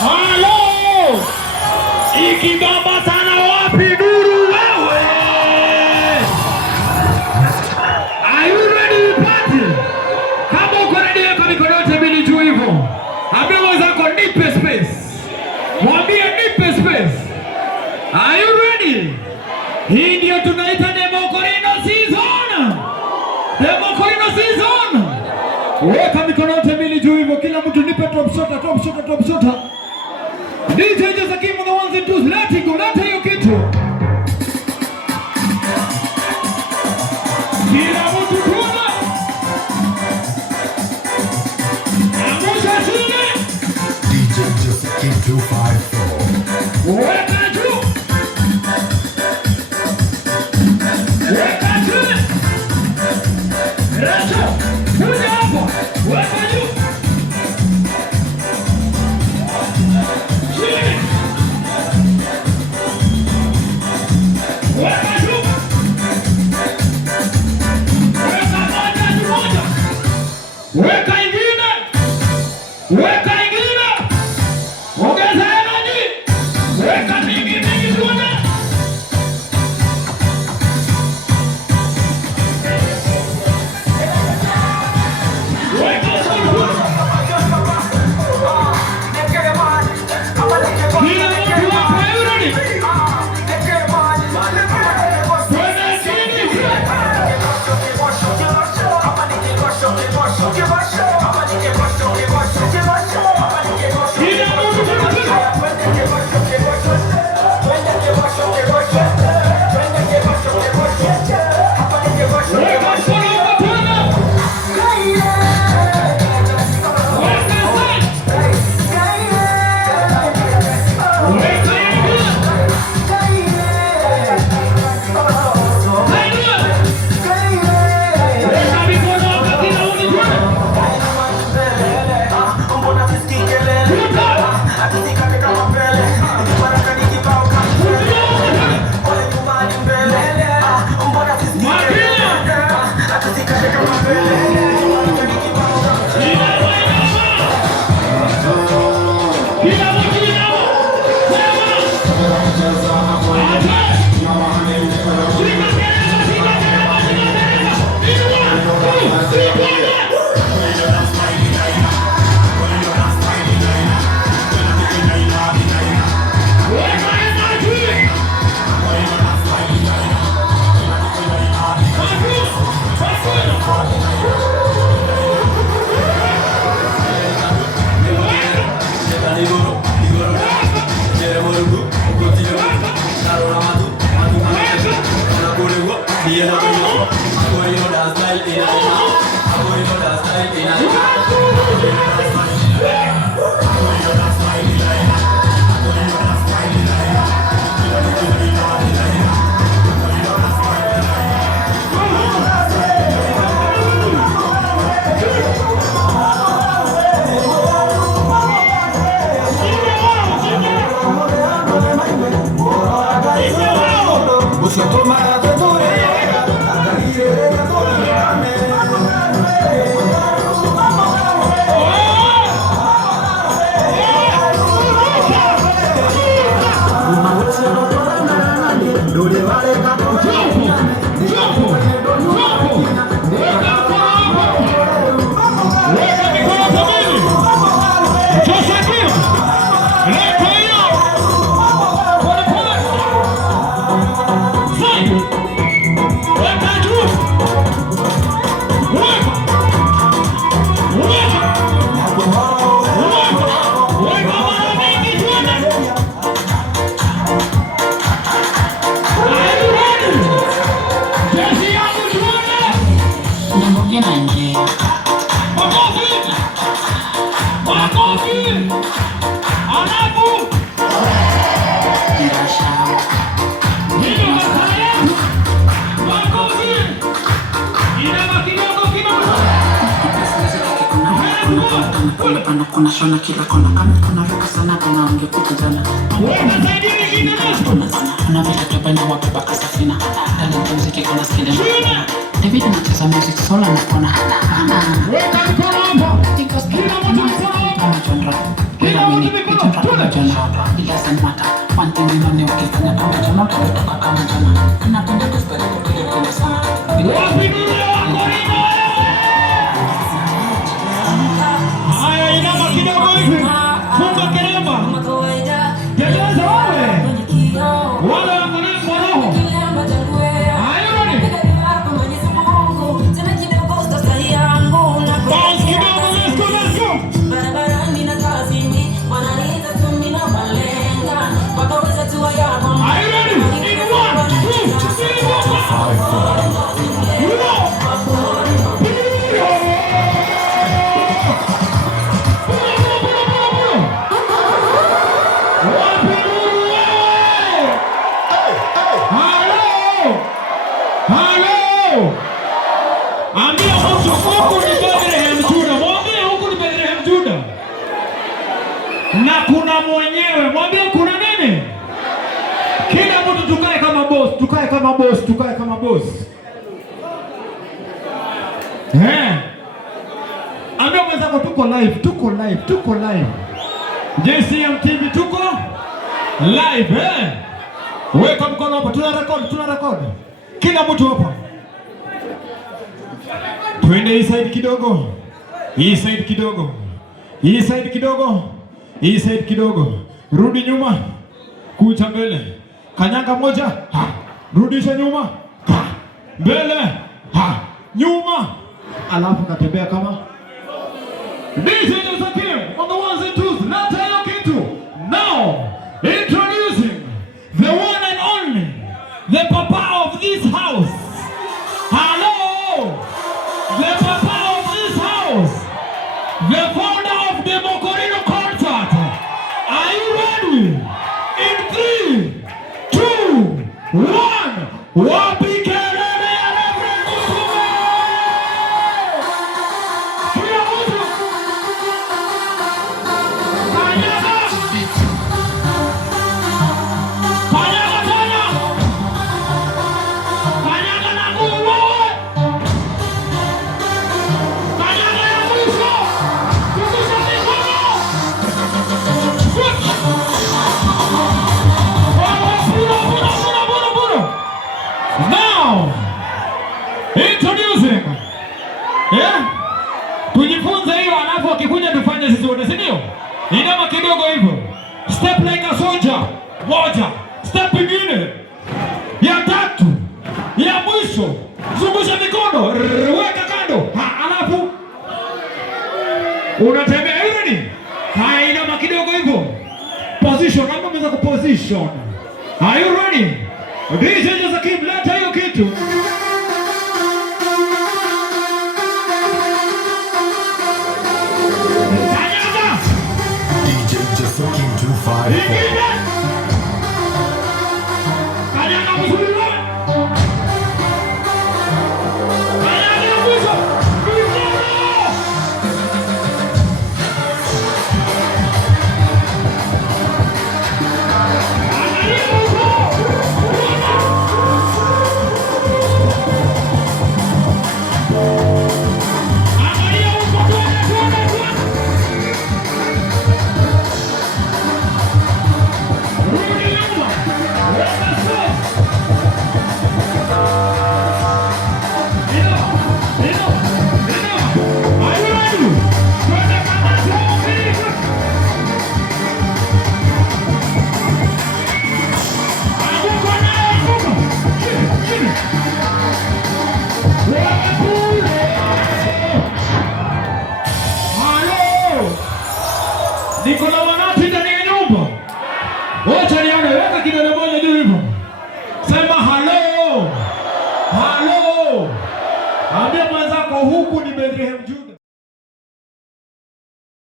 Halo! Ikibamba sana wapi duru wewe? Are you ready to party? Kama uko ready weka mikono yote mbili juu hivyo. Ambia mwenzako nipe space. Mwambie nipe space. Are you ready? Hii ndio tunaita Demokorino season. Demokorino season. Weka mikono yote mbili juu hivyo, kila mtu nipe top shot, top shot, top shot. DJ just give the ones and twos. Let it go, let hiyo kitu. Kila mtu tuna. Amusha chini. DJ just give 254. Weka juu. Weka chini. Racha. Kuja hapo. Weka juu. Weka ingine. Weka ingine. Ongeza energy. Weka mingi tuone. Weka full. Kila mtu wako ready. Kuna shona kila kona kuna ruka sana kama ungekuta jana. Kuna vile tupenda wabeba kasafina. Talent muziki kuna skida. David anacheza music solo na kona hana. Weka mikono hapa. Kila mtu mikono hapa. Kila mtu mikono. It doesn't matter. One thing we know, ukifanya kama jana utatoka kama jana. Napenda gospel kwa sana. Wapi nuru ya wakorino? Haya, inama kidogo hivi. Funga kerema. Tegeza wewe. Wale wakorino kwa roho. Haya rudi. Bounce kidogo, let's go, let's go. Are you ready? In 1, 2, 3, na kuna mwenyewe, mwambie kuna nini? Kila mtu tukae kama boss, tukae kama boss, tukae kama boss. Ambia mwenzako tuko live, tuko live, tuko live. JCM TV tuko live, Weka mkono hapa, tuna record. Kila mtu hapa. Twende hii side kidogo. Hii side kidogo. Hii side kidogo. Hii side kidogo. Rudi nyuma. Kucha mbele. Kanyanga moja. Ha. Rudisha nyuma. Ha. Mbele. Ha. Nyuma. Alafu katembea kama DJ Josakim on the ones and twos. Leta hiyo kitu. Now, introducing the one and only, the papa of this house. Hello. The papa of this house. The founder of the Mokorino concert. Are you ready? In 3, 2, 1. Wapi kelele ya Reverend Musume? Kila mtu. Kanyaga. Kanyaga tena. Kanyaga na nguvu. Kanyaga ya mwisho. Kushusha mikono. Now, introducing. Tujifunze hiyo, alafu akikuja tufanye sisi wote, si ndio? Inama kidogo hivyo. Step like a soldier. Moja. Step nyingine. Ya tatu. Ya mwisho. Zungusha mikono. Weka kando. Alafu unatembea hivi. Inama kidogo hivyo. Position, hapo unaweza kuposition. Are you ready? DJ Josakim, leta hiyo kitu. DJ Josakim 254.